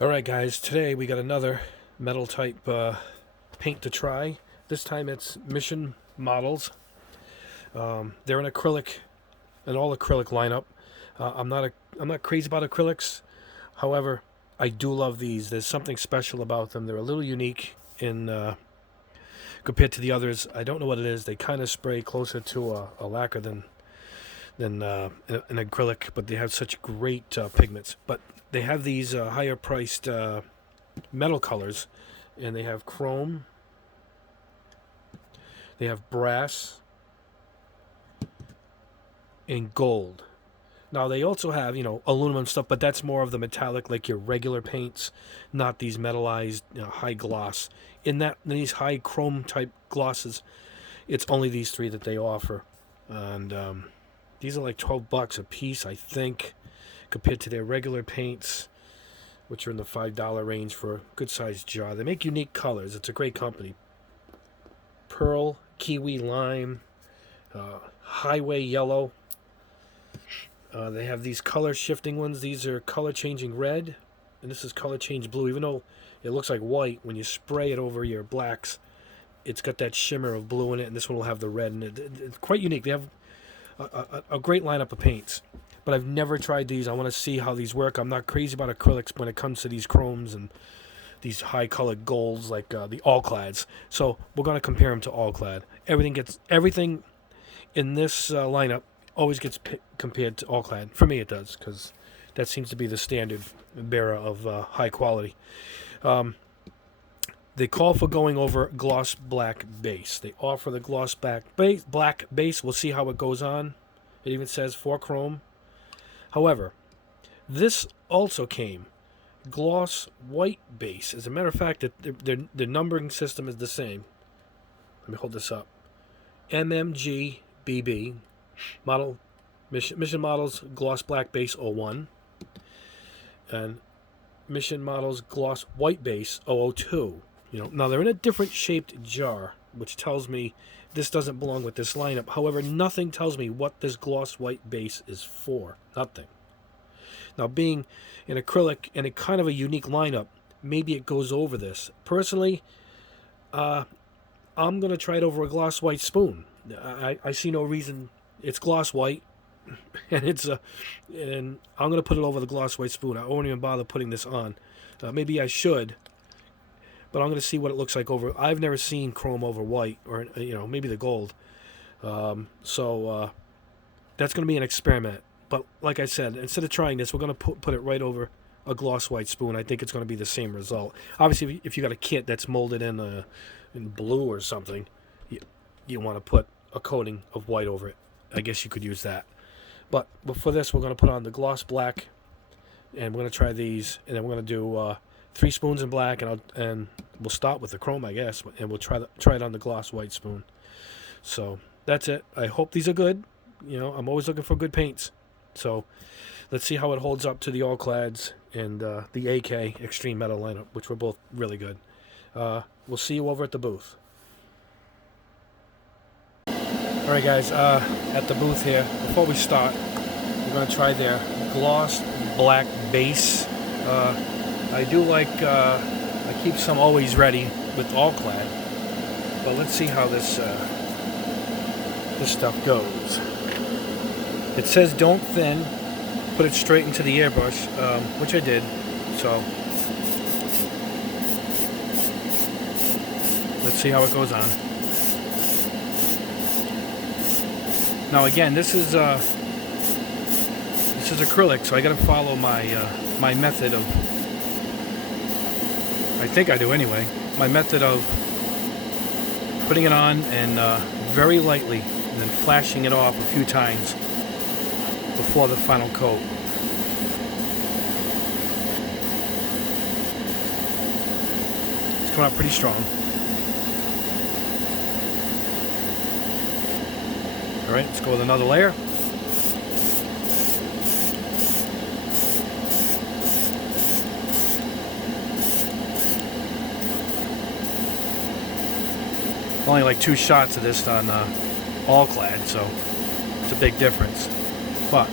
Alright guys, today we got another metal type paint to try. This time it's Mission Models. They're an acrylic, an all acrylic lineup. I'm not crazy about acrylics. However, I do love these. There's something special about them. They're a little unique in compared to the others. I don't know what it is. They kind of spray closer to a lacquer than an acrylic, but they have such great pigments. But they have these higher priced metal colors, and they have chrome, they have brass, and gold. Now they also have, aluminum stuff, but that's more of the metallic, like your regular paints, not these metallized, high gloss. In these high chrome type glosses, it's only these three that they offer, and these are like $12 a piece, I think, compared to their regular paints, which are in the $5 range for a good-sized jar. They make unique colors. It's a great company. Pearl, kiwi, lime, highway yellow. They have these color-shifting ones. These are color-changing red, and this is color-change blue. Even though it looks like white, when you spray it over your blacks, it's got that shimmer of blue in it, and this one will have the red in it. It's quite unique. They have a great lineup of paints, but I've never tried these. I want to see how these work. I'm not crazy about acrylics when it comes to these chromes and these high colored golds like the Alclads. So we're going to compare them to Alclad. Everything in this lineup always gets compared to Alclad. For me it does, because that seems to be the standard bearer of high quality. They call for going over gloss black base. They offer the gloss black base. We'll see how it goes on. It even says for chrome. However, this also came gloss white base. As a matter of fact, the numbering system is the same. Let me hold this up. MMGBB model Mission Models gloss black base 01 and Mission Models gloss white base 002. Now they're in a different shaped jar, which tells me this doesn't belong with this lineup. However, nothing tells me what this gloss white base is for. Nothing. Now, being an acrylic and a kind of a unique lineup, maybe it goes over this. Personally, I'm going to try it over a gloss white spoon. I see no reason. It's gloss white, and and I'm going to put it over the gloss white spoon. I won't even bother putting this on. Maybe I should. But I'm going to see what it looks like over. I've never seen chrome over white, or maybe the gold. So that's going to be an experiment. But like I said, instead of trying this, we're going to put it right over a gloss white spoon. I think it's going to be the same result. Obviously, if you got a kit that's molded in blue or something, you want to put a coating of white over it. I guess you could use that. But for this, we're going to put on the gloss black, and we're going to try these, and then we're going to do 3 spoons in black, and we'll start with the chrome, I guess, and we'll try it on the gloss white spoon. So that's it. I hope these are good. I'm always looking for good paints. So let's see how it holds up to the Alclads and the AK Extreme Metal lineup, which were both really good. We'll see you over at the booth. All right, guys, at the booth here, before we start, we're going to try their gloss black base. I do like, I keep some always ready with Alclad, but let's see how this stuff goes. It says don't thin, put it straight into the airbrush, which I did, so let's see how it goes on. Now again, this is acrylic, so I got to follow my method of, I think I do anyway, my method of putting it on and very lightly, and then flashing it off a few times before the final coat. It's coming out pretty strong. All right, let's go with another layer. Only like 2 shots of this on Alclad, so it's a big difference. But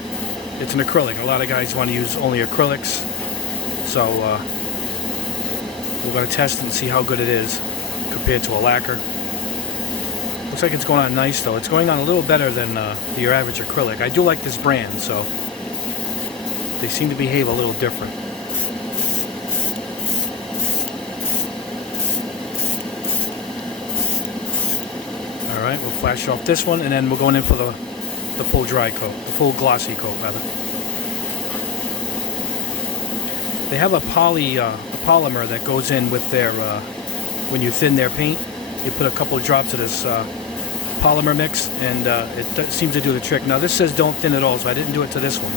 it's an acrylic. A lot of guys want to use only acrylics, so We're going to test it and see how good it is compared to a lacquer. Looks like it's going on nice though. It's going on a little better than your average acrylic. I do like this brand, so they seem to behave a little different. Alright, we'll flash off this one, and then we're going in for the full dry coat, the full glossy coat rather. They have a polymer that goes in with their, when you thin their paint, you put a couple of drops of this polymer mix, and it seems to do the trick. Now this says don't thin at all, so I didn't do it to this one.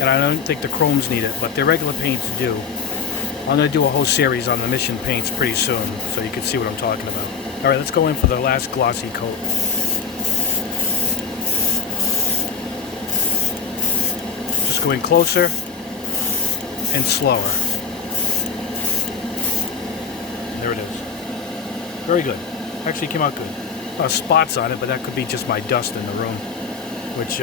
And I don't think the chromes need it, but their regular paints do. I'm going to do a whole series on the Mission paints pretty soon, so you can see what I'm talking about. Alright, let's go in for the last glossy coat. Just go in closer and slower. There it is. Very good. Actually came out good. Spots on it, but that could be just my dust in the room, which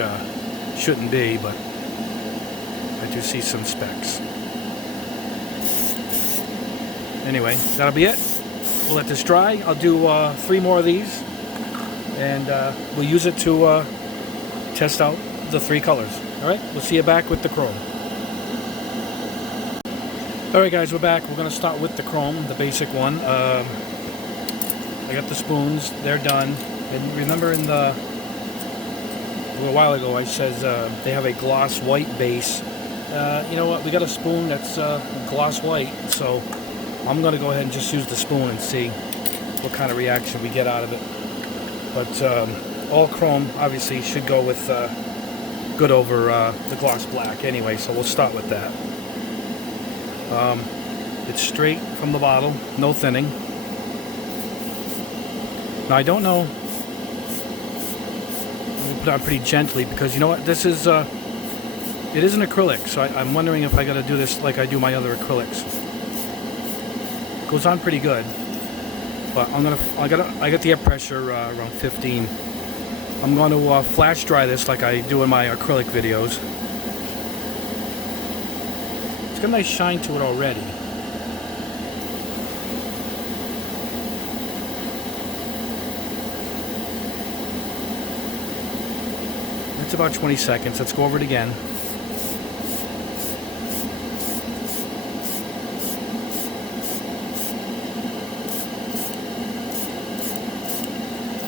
shouldn't be, but I do see some specks. Anyway, that'll be it. We'll let this dry. I'll do 3 more of these, and we'll use it to test out the 3 colors. Alright, we'll see you back with the chrome. Alright guys, we're back. We're going to start with the chrome, the basic one. I got the spoons, they're done. And remember in a little while ago I said they have a gloss white base. You know what, we got a spoon that's gloss white, so I'm going to go ahead and just use the spoon and see what kind of reaction we get out of it. But all chrome obviously should go with good over the gloss black anyway, so we'll start with that. It's straight from the bottle, no thinning. Now I don't know, we put it on pretty gently because you know what, this is it is an acrylic, so I'm wondering if I got to do this like I do my other acrylics. Goes on pretty good, but I got the air pressure around 15. I'm going to flash dry this like I do in my acrylic videos. It's got a nice shine to it already. It's about 20 seconds. Let's go over it again.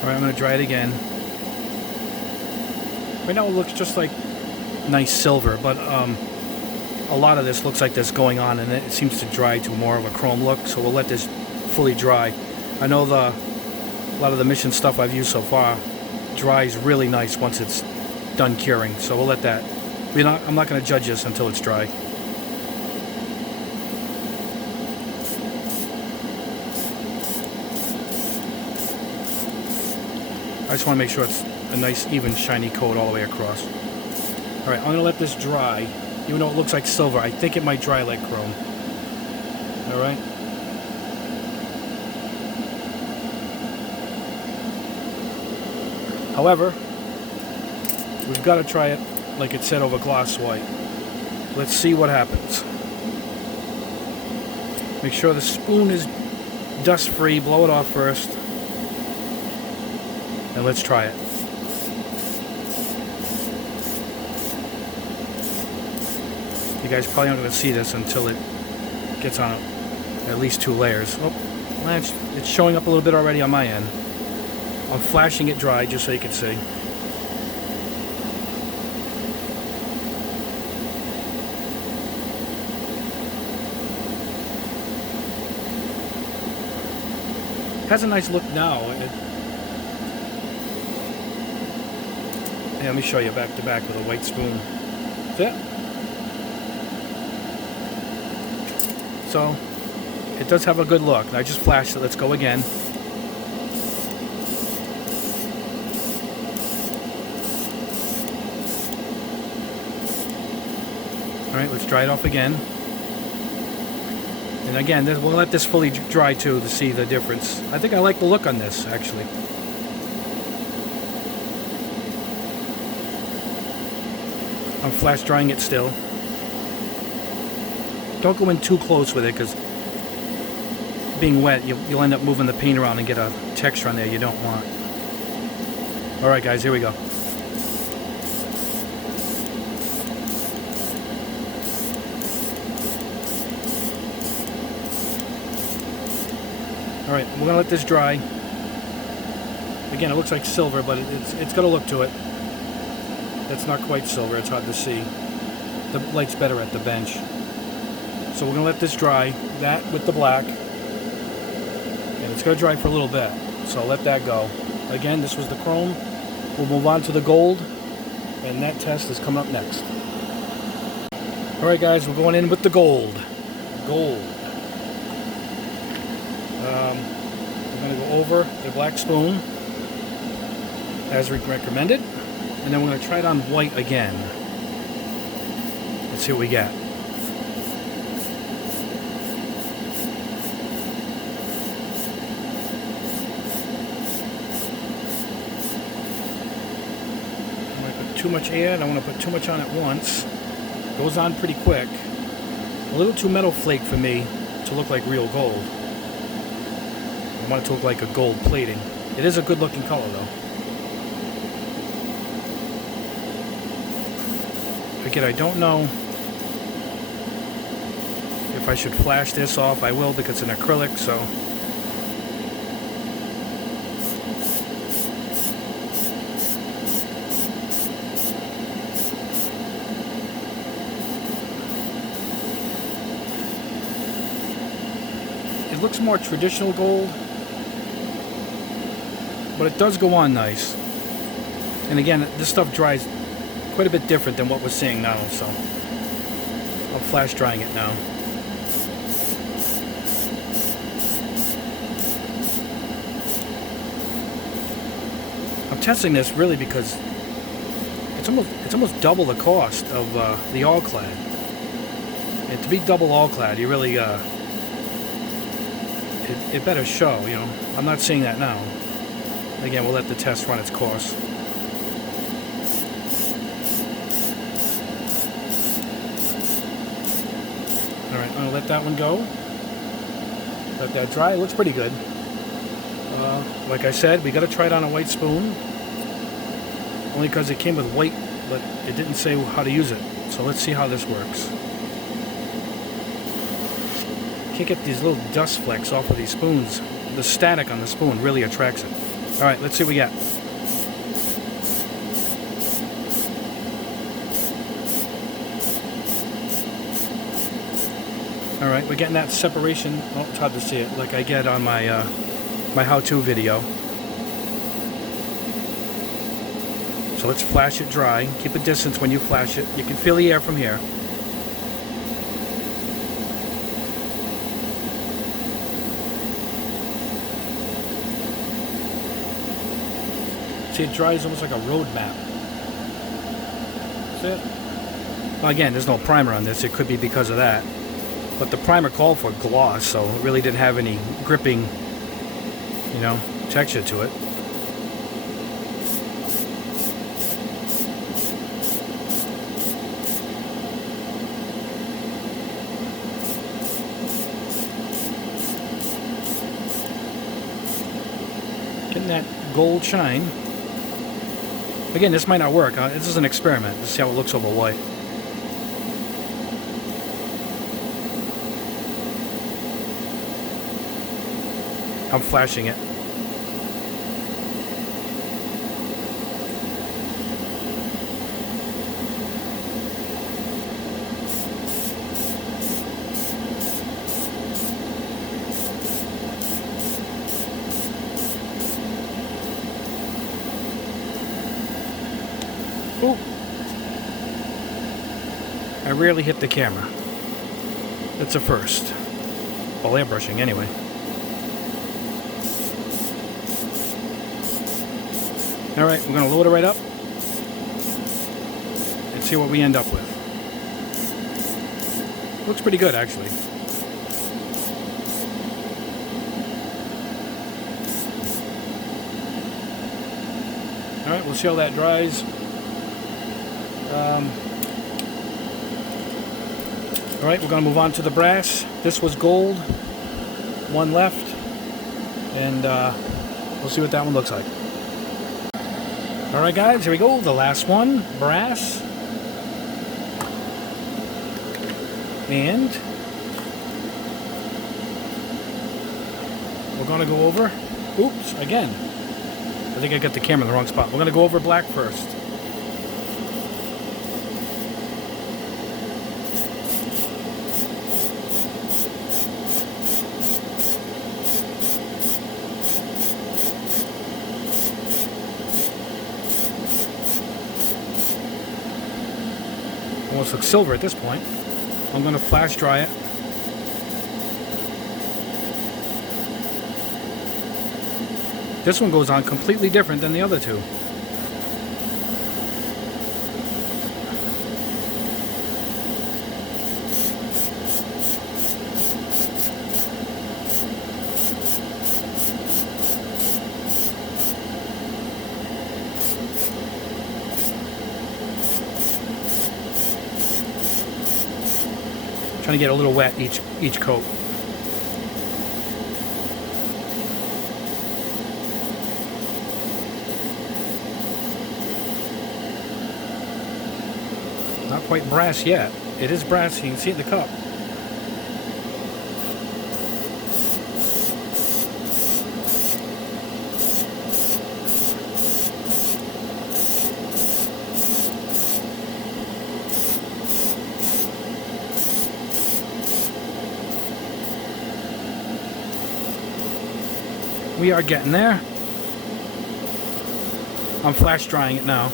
Alright, I'm going to dry it again. Right now it looks just like nice silver, but a lot of this looks like this going on, and it seems to dry to more of a chrome look, so we'll let this fully dry. I know a lot of the Mission stuff I've used so far dries really nice once it's done curing, so we'll let that. I'm not going to judge this until it's dry. I just want to make sure it's a nice, even, shiny coat all the way across. Alright, I'm going to let this dry. Even though it looks like silver, I think it might dry like chrome. Alright? However, we've got to try it like it said over gloss white. Let's see what happens. Make sure the spoon is dust free. Blow it off first. And let's try it. You guys probably aren't going to see this until it gets on at least 2 layers. Oh, it's showing up a little bit already on my end. I'm flashing it dry just so you can see. It has a nice look now. Yeah, let me show you back to back with a white spoon. See it? So, it does have a good look. I just flashed it. Let's go again. Alright, let's dry it off again. And again, we'll let this fully dry too to see the difference. I think I like the look on this, actually. I'm flash drying it still. Don't go in too close with it because being wet, you'll end up moving the paint around and get a texture on there you don't want. Alright guys, here we go. Alright, we're going to let this dry. Again, it looks like silver, but it's got a look to it. It's not quite silver, it's hard to see. The light's better at the bench. So we're going to let this dry, that with the black. And it's going to dry for a little bit, so I'll let that go. Again, this was the chrome. We'll move on to the gold, and that test is coming up next. Alright guys, we're going in with the gold. Gold. We're going to go over the black spoon, as recommended, and then we're going to try it on white again. Let's see what we get. I don't want to put too much air, I don't want to put too much on at once. Goes on pretty quick. A little too metal flake for me to look like real gold. I want it to look like a gold plating. It is a good looking color though. Again, I don't know if I should flash this off. I will because it's an acrylic, so. It looks more traditional gold, but it does go on nice. And again, this stuff dries quite a bit different than what we're seeing now, so I'm flash drying it now. I'm testing this really because it's almost double the cost of the Alclad. And to be double Alclad, you really it better show, you know. I'm not seeing that now. Again, we'll let the test run its course. Alright, I'm going to let that one go. Let that dry. It looks pretty good. Like I said, we got to try it on a white spoon. Only because it came with white, but it didn't say how to use it. So let's see how this works. Can't get these little dust flecks off of these spoons. The static on the spoon really attracts it. Alright, let's see what we got. Alright, we're getting that separation. Oh, it's hard to see it, like I get on my my how-to video. So let's flash it dry. Keep a distance when you flash it. You can feel the air from here. See, it dries almost like a road map. See it? Well, again, there's no primer on this. It could be because of that. But the primer called for gloss, so it really didn't have any gripping, you know, texture to it. Getting that gold shine. Again, this might not work. This is an experiment. Let's see how it looks over white. I'm flashing it. Ooh. I rarely hit the camera. That's a first. While airbrushing, anyway. Alright, we're going to load it right up and see what we end up with. Looks pretty good, actually. Alright, we'll see how that dries. Alright, we're going to move on to the brass. This was gold. one left, and we'll see what that one looks like. All right, guys, here we go. The last one, brass. And we're going to go over, oops, again. I think I got the camera in the wrong spot. We're going to go over black first. Almost looks silver at this point. I'm going to flash dry it. This one goes on completely different than the other two. Trying to get a little wet each coat. Not quite brass yet. It is brass, you can see it in the cup. We are getting there. I'm flash drying it now.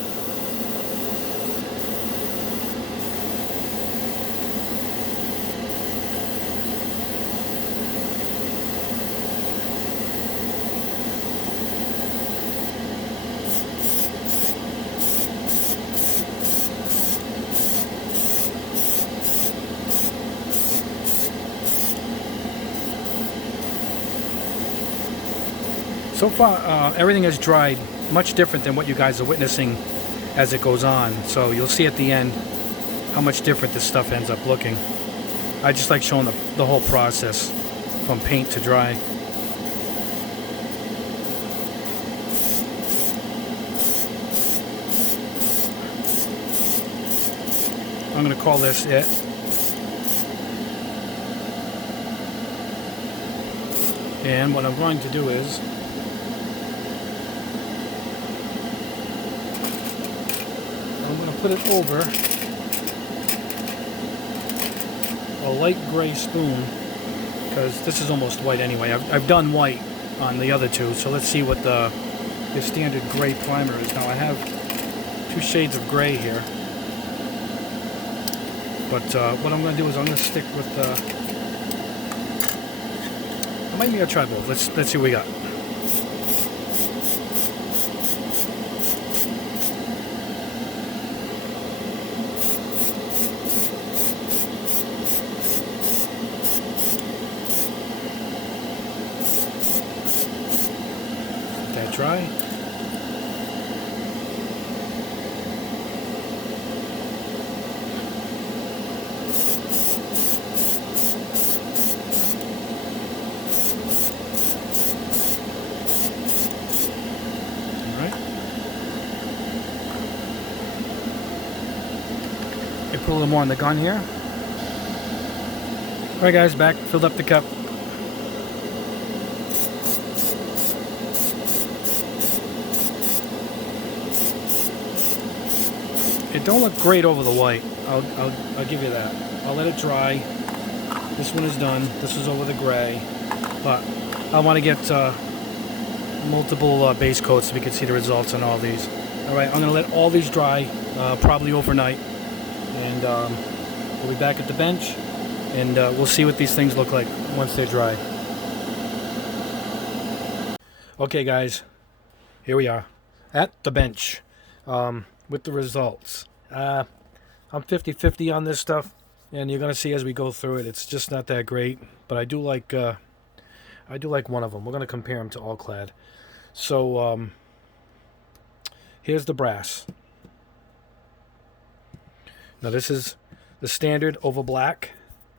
So far, everything has dried much different than what you guys are witnessing as it goes on. So you'll see at the end how much different this stuff ends up looking. I just like showing the whole process from paint to dry. I'm going to call this it. And what I'm going to do is I'm going to put it over a light gray spoon, because this is almost white anyway. I've done white on the other two, so let's see what the standard gray primer is. Now I have 2 shades of gray here, but what I'm going to do is I'm going to stick with maybe I'll try both. Let's see what we got. Let that dry. Put a little more on the gun here. Alright guys, back, filled up the cup. It don't look great over the white. I'll give you that. I'll let it dry. This one is done. This is over the gray. But I want to get multiple base coats so we can see the results on all these. Alright, I'm going to let all these dry, probably overnight. And we'll be back at the bench, and we'll see what these things look like once they're dry. Okay guys, here we are at the bench with the results. I'm 50-50 on this stuff, and you're gonna see as we go through it, it's just not that great, but I do like one of them. We're gonna compare them to Alclad. So here's the brass. Now this is the standard over black.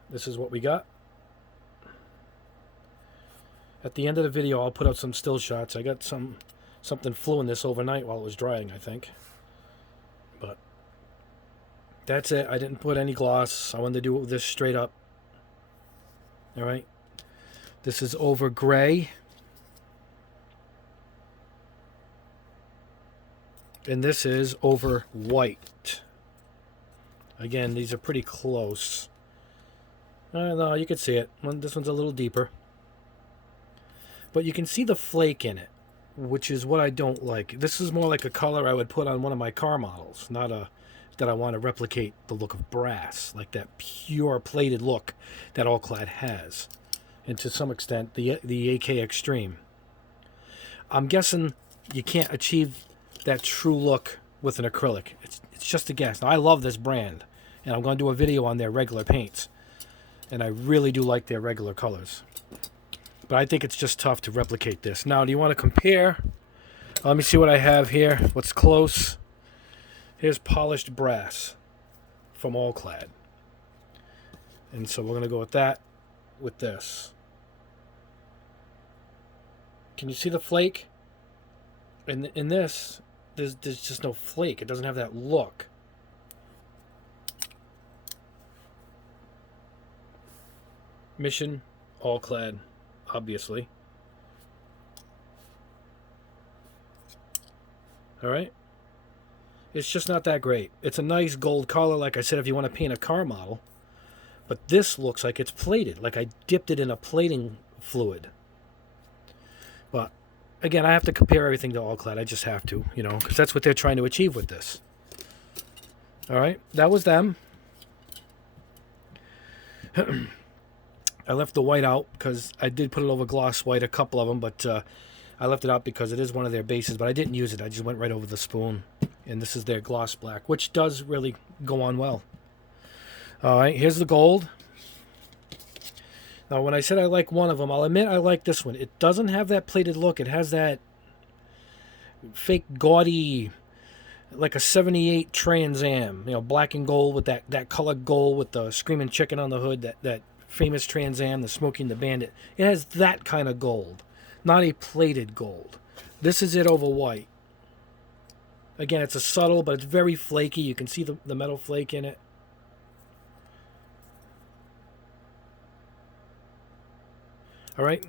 This is what we got. At the end of the video, I'll put out some still shots. I got something flew in this overnight while it was drying, I think. But that's it. I didn't put any gloss. I wanted to do it with this straight up. All right. This is over gray. And this is over white. Again, these are pretty close. No, you can see it. This one's a little deeper. But you can see the flake in it, which is what I don't like. This is more like a color I would put on one of my car models, not that I want to replicate the look of brass, like that pure plated look that Alclad has. And to some extent, the AK Extreme. I'm guessing you can't achieve that true look with an acrylic. It's just a guess. Now, I love this brand, and I'm going to do a video on their regular paints. And I really do like their regular colors. But I think it's just tough to replicate this. Now, do you want to compare? Let me see what I have here. What's close? Here's polished brass from Alclad. And so we're going to go with that with this. Can you see the flake? In this, there's just no flake. It doesn't have that look. Mission, Alclad, obviously. All right. It's just not that great. It's a nice gold color, like I said, if you want to paint a car model. But this looks like it's plated, like I dipped it in a plating fluid. But again, I have to compare everything to Alclad. I just have to, because that's what they're trying to achieve with this. All right, that was them. I left the white out because I did put it over gloss white, a couple of them, but I left it out because it is one of their bases, but I didn't use it. I just went right over the spoon. And this is their gloss black, which does really go on well. All right, here's the gold. Now, when I said I like one of them, I'll admit I like this one. It doesn't have that plated look. It has that fake gaudy, like a 78 Trans Am, black and gold with that colored gold with the screaming chicken on the hood, that famous Trans Am, the Smoking the Bandit. It has that kind of gold, not a plated gold. This is it over white. Again, it's a subtle, but it's very flaky. You can see the metal flake in it. All right,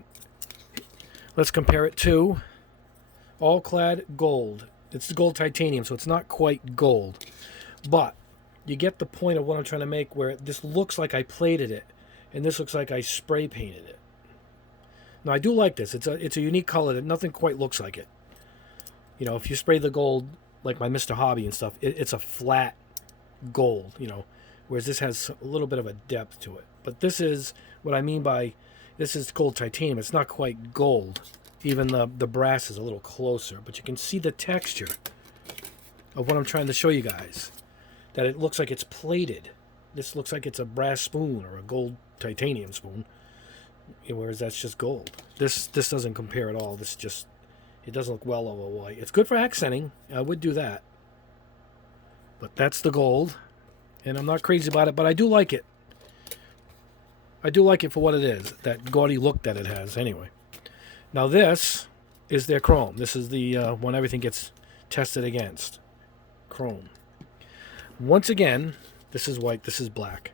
let's compare it to Alclad Gold. It's the gold titanium, so it's not quite gold. But you get the point of what I'm trying to make, where this looks like I plated it, and this looks like I spray painted it. Now, I do like this. It's a unique color that nothing quite looks like it. If you spray the gold, like my Mr. Hobby and stuff, it's a flat gold, whereas this has a little bit of a depth to it. But this is what I mean by this is gold titanium. It's not quite gold. Even the brass is a little closer, but you can see the texture of what I'm trying to show you guys, that it looks like it's plated. This looks like it's a brass spoon or a gold titanium spoon, whereas that's just gold. This doesn't compare at all. It doesn't look well over white. It's good for accenting. I would do that. But that's the gold. And I'm not crazy about it, but I do like it. I do like it for what it is. That gaudy look that it has, anyway. Now this is their chrome. This is the one everything gets tested against. Chrome. Once again, this is white, this is black.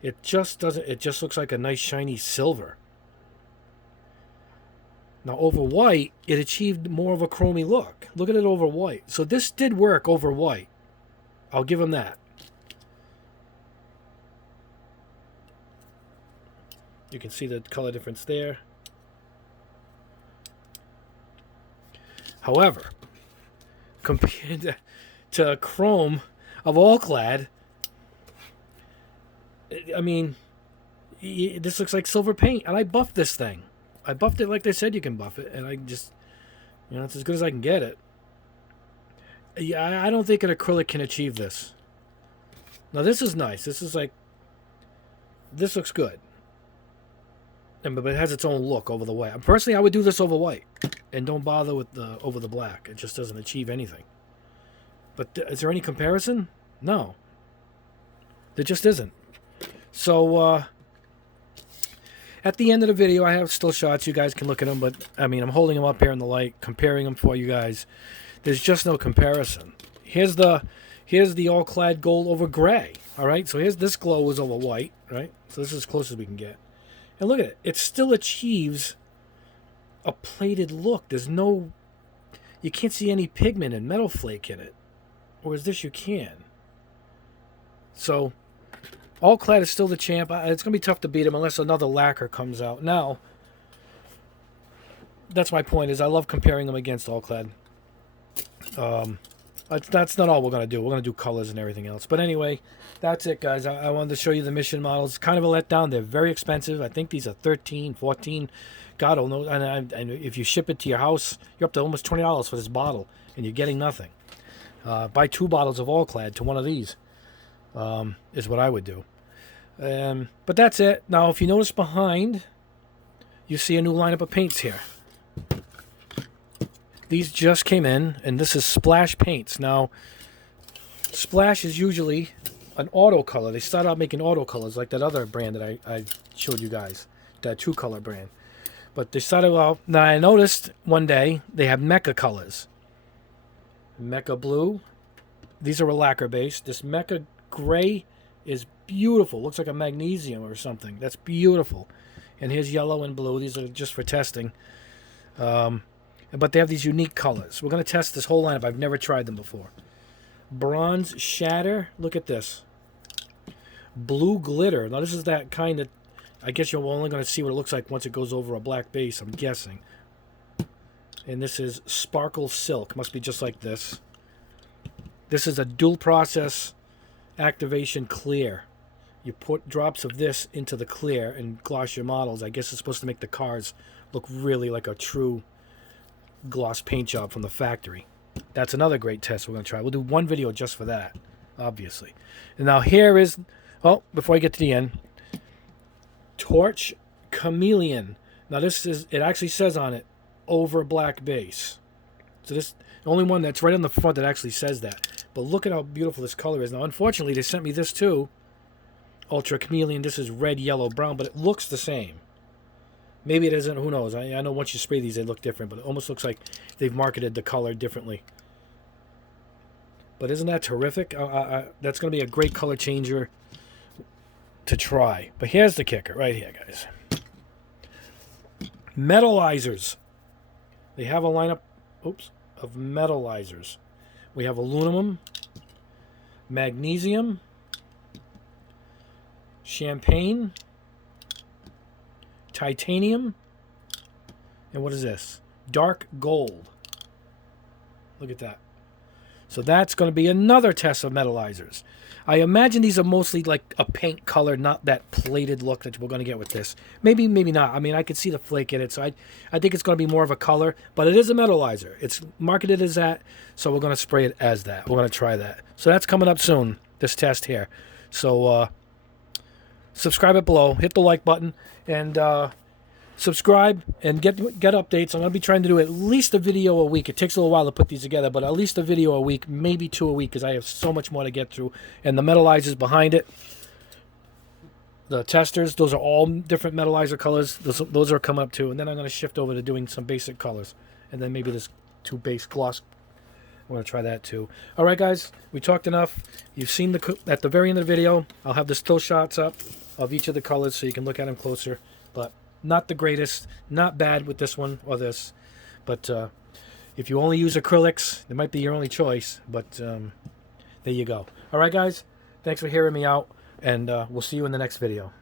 It just looks like a nice shiny silver. Now, over white, it achieved more of a chromy look. Look at it over white. So this did work over white. I'll give them that. You can see the color difference there. However, compared to chrome of Alclad, I mean, this looks like silver paint. And I buffed this thing. I buffed it like they said you can buff it, and I just, it's as good as I can get it. Yeah, I don't think an acrylic can achieve this. Now, this is nice. This looks good. But it has its own look over the white. Personally, I would do this over white, and don't bother with over the black. It just doesn't achieve anything. But is there any comparison? No. There just isn't. So, At the end of the video, I have still shots. You guys can look at them, but I mean, I'm holding them up here in the light, comparing them for you guys. There's just no comparison. Here's the Alclad gold over gray. All right, so here's this glow is over white, right? So this is as close as we can get. And look at it. It still achieves a plated look. There's no, you can't see any pigment and metal flake in it. Whereas this you can. So Alclad is still the champ. It's going to be tough to beat him unless another lacquer comes out. Now, that's my point, is I love comparing them against Alclad. That's not all we're going to do. We're going to do colors and everything else. But anyway, that's it, guys. I wanted to show you the Mission models. Kind of a letdown. They're very expensive. I think these are 13, 14. God will know. And if you ship it to your house, you're up to almost $20 for this bottle, and you're getting nothing. Buy 2 bottles of Alclad to one of these, is what I would do. But that's it. Now, if you notice behind, you see a new lineup of paints here. These just came in, and this is Splash Paints. Now, Splash is usually an auto color. They start out making auto colors like that other brand that I showed you guys, that True Color brand. But they started out, now I noticed one day they have Mecha colors. Mecha Blue. These are a lacquer base. This Mecha Gray is beautiful. Looks like a magnesium or something. That's beautiful. And here's yellow and blue. These are just for testing. But they have these unique colors. We're going to test this whole lineup. I've never tried them before. Bronze Shatter. Look at this. Blue Glitter. Now this is that kind of, I guess you're only going to see what it looks like once it goes over a black base, I'm guessing. And this is Sparkle Silk. Must be just like this. This is a dual process activation clear. You put drops of this into the clear and gloss your models. I guess it's supposed to make the cars look really like a true gloss paint job from the factory. That's another great test we're going to try. We'll do one video just for that, obviously. And now here is, oh, before I get to the end, Torch Chameleon. Now this is, it actually says on it, over black base. So this, the only one that's right on the front that actually says that. But look at how beautiful this color is. Now, unfortunately, they sent me this too. Ultra Chameleon. This is red, yellow, brown, but it looks the same. Maybe it isn't. Who knows? I know once you spray these, they look different, but it almost looks like they've marketed the color differently. But isn't that terrific? That's going to be a great color changer to try. But here's the kicker right here, guys. Metallizers. They have a lineup, of metallizers. We have aluminum, magnesium, champagne, titanium, and what is this? Dark gold. Look at that. So that's going to be another test of metallizers. I imagine these are mostly like a paint color, not that plated look that we're going to get with this. Maybe, maybe not. I mean, I could see the flake in it, so I think it's going to be more of a color, but it is a metallizer. It's marketed as that, so we're going to spray it as that. We're going to try that. So that's coming up soon, this test here. So subscribe it below, hit the like button, and subscribe and get updates. I'm going to be trying to do at least a video a week. It takes a little while to put these together, but at least a video a week, maybe 2 a week, because I have so much more to get through. And the metallizers behind it, the testers, those are all different metallizer colors. Those are coming up too. And then I'm going to shift over to doing some basic colors. And then maybe this 2 base gloss. I'm going to try that too. All right, guys, we talked enough. You've seen at the very end of the video, I'll have the still shots up of each of the colors so you can look at them closer. But not the greatest, not bad with this one or this, but if you only use acrylics, it might be your only choice, but there you go. All right, guys, thanks for hearing me out, and we'll see you in the next video.